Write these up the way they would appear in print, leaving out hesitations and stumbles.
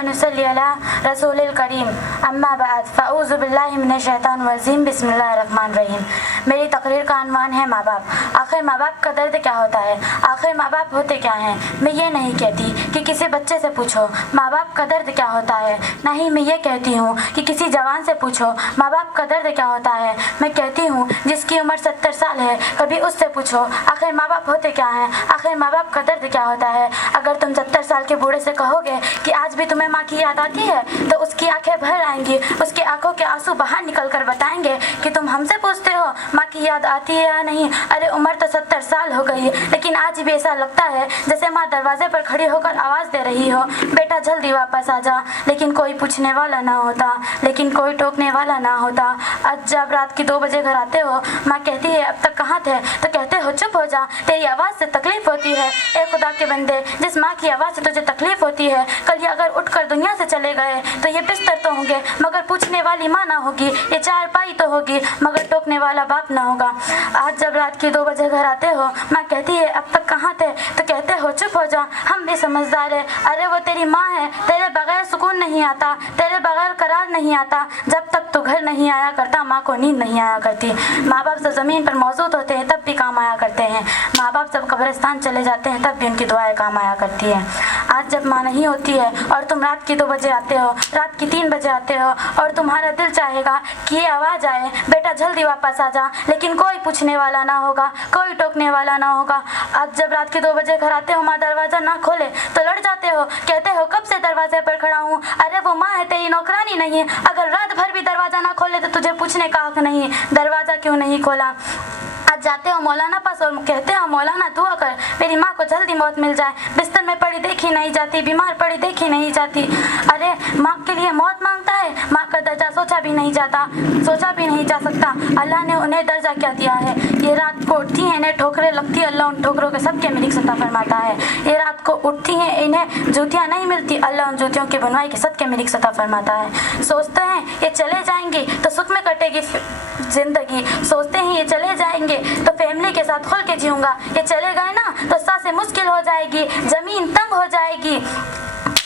नसल्ली अला रसूलिल करीम अम्मा बाद फ़अऊज़ु बिल्लाहि मिनश शैतानिर रजीम बिस्मिल्लाहिर रहमानिर रहीम। मेरी तकरीर का अनवान है माँ बाप। आखिर माँ बाप का दर्द क्या होता है, आखिर माँ बाप होते क्या हैं। मैं ये नहीं कहती कि किसी बच्चे से पूछो माँ बाप का दर्द क्या होता है, ना ही मैं ये कहती हूँ कि किसी जवान से पूछो माँ बाप का दर्द क्या होता है। मैं कहती हूँ जिसकी उम्र 70 साल है कभी उससे पूछो आखिर माँ बाप होते क्या हैं, आखिर माँ बाप का दर्द क्या होता है। अगर तुम 70 साल के बूढ़े से कहोगे कि आज भी तुम्हें माँ की याद आती है तो उसकी आंखें भर आएंगी, उसकी आंखों के आंसू बाहर निकल कर बताएंगे कि तुम हमसे पूछते हो माँ की याद आती है या नहीं। अरे उम्र तो 70 साल हो गई लेकिन आज भी ऐसा लगता है जैसे माँ दरवाजे पर खड़ी होकर आवाज़ दे रही हो, बेटा जल्दी वापस आ जा। लेकिन कोई पूछने वाला ना होता, लेकिन कोई टोकने वाला ना होता। आज जब रात के 2 बजे घर आते हो माँ कहती है अब तक कहाँ थे, तो कहते हो चुप हो जा, तेरी आवाज़ से तकलीफ होती है। ए खुदा के बंदे, जिस माँ की आवाज़ से तुझे तकलीफ होती है कल ये अगर उठकर दुनिया से चले गए तो ये बिस्तर तो होंगे मगर पूछने वाली माँ ना होगी, ये चारपाई तो होगी मगर टोकने वाला बाप ना होगा। आज जब रात के 2 बजे घर आते हो माँ कहती है अब तक कहाँ थे, तो कहते हो चुप हो जा, हम भी समझदार है। अरे वो तेरी माँ है, तेरे बगैर सुकून नहीं आता, तेरे बगैर करार नहीं आता। जब तक तू घर नहीं आया करता माँ को नींद नहीं आया करती। माँ बाप जब ज़मीन पर मौजूद होते हैं तब भी काम आया करते हैं, माँ बाप जब कब्रिस्तान चले जाते हैं तब भी उनकी दुआएं काम आया करती है। आज जब माँ नहीं होती है और तुम रात के 2 बजे आते हो, रात के 3 बजे आते हो और तुम्हारा दिल चाहेगा कि ये आवाज़ आए बेटा जल्दी वापस आ जा, लेकिन कोई पूछने वाला ना होगा, कोई टोकने वाला ना होगा। आज जब रात के 2 बजे घर आते हो माँ दरवाज़ा ना खोले तो लड़ जाते हो, कहते हो कब से दरवाजे पर खड़ा हूँ। अरे वो माँ है, तेरी नौकरानी नहीं है। अगर रात भर भी दरवाज़ा ना खोले तो तुझे पूछने का हक नहीं, दरवाज़ा क्यों नहीं खोला। आज जाते हो मौलाना पास और कहते हो मौलाना दुआ कर मेरी माँ को जल्दी मौत मिल जाए, बिस्तर में पड़ी देखी नहीं जाती, बीमार पड़ी देखी नहीं जाती। अरे माँ के लिए मौत मांगता है, माँ का दर्जा सोचा भी नहीं जाता, सोचा भी नहीं जा सकता। अल्लाह ने उन्हें दर्जा क्या दिया है। ये रात को उठती हैं, इन्हें ठोकरें लगती, अल्लाह उन ठोकरों के सबके मिलिक सता फरमाता है। ये रात को उठती हैं, इन्हें जूतियाँ नहीं मिलती, अल्लाह उन जूतियों की बनवाई के सबके मिलिक सता फरमाता है। सोचते हैं ये चले जाएंगे तो सुख में कटेगी जिंदगी, सोचते हैं ये चले जाएंगे तो फैमिली के साथ खुल के जीऊंगा, ये चले गए ना तो सांसें मुश्किल हो जाएगी, जमीन तंग हो जाएगी।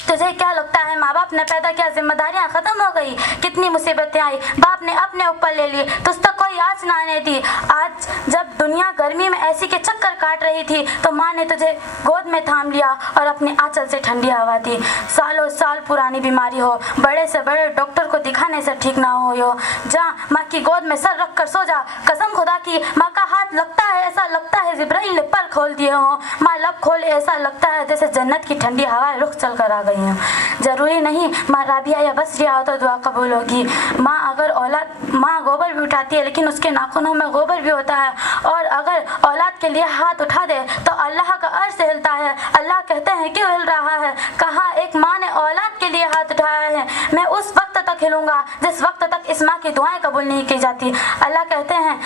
तुझे क्या लगता है माँ बाप ने पैदा किया, जिम्मेदारियाँ खत्म हो गई, कितनी मुसीबतें आई, बाप ने अपने ऊपर ले ली, तुझ तक कोई आँच ना आने दी। आज जब दुनिया गर्मी में ऐसी के चक्कर काट रही थी तो माँ ने तुझे गोद में थाम लिया और अपने आंचल से ठंडी हवा दी। सालों साल पुरानी बीमारी हो, बड़े से बड़े डॉक्टर को दिखाने से ठीक ना हो, जा माँ की गोद में सर रख कर सो जा। कसम खुदा की माँ का हाथ लगता है, ऐसा लगता है जिब्राइल ने पर खोल दिए हो। माँ लब खोले ऐसा लगता है जैसे जन्नत की ठंडी हवा रुख चल कर आ गई हो। जरूरी नहीं माँ राबिया या बसरिया हो तो दुआ कबूल होगी। माँ गोबर भी उठाती है लेकिन उसके नाखूनों में गोबर भी होता है, और अगर औलाद के लिए हाथ उठा दे तो अल्लाह का अर्श हिलता है। अल्लाह कहते हैं क्यों हिल रहा है, कहा एक माँ ने औलाद के लिए हाथ उठाया है, मैं उस वक्त तक हिलूंगा जिस वक्त तक इस माँ की दुआएं कबूल नहीं की जाती। अल्लाह कहते हैं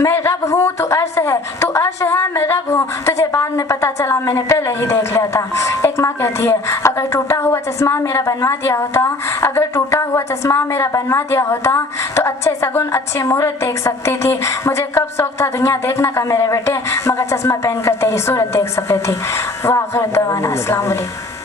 मैं रब हूँ, तू अर्श है, तू अर्श है, मैं रब हूँ, तुझे बाद में पता चला, मैंने पहले ही देख लिया था। एक माँ कहती है अगर टूटा हुआ चश्मा मेरा बनवा दिया होता, अगर टूटा हुआ चश्मा मेरा बनवा दिया होता तो अच्छे सगुन अच्छी मुहूर्त देख सकती थी। मुझे कब शौक था दुनिया देखने का मेरे बेटे, मगर चश्मा पहनकर तेरी सूरत देख सकती थी। वाह, अस्सलाम वालेकुम।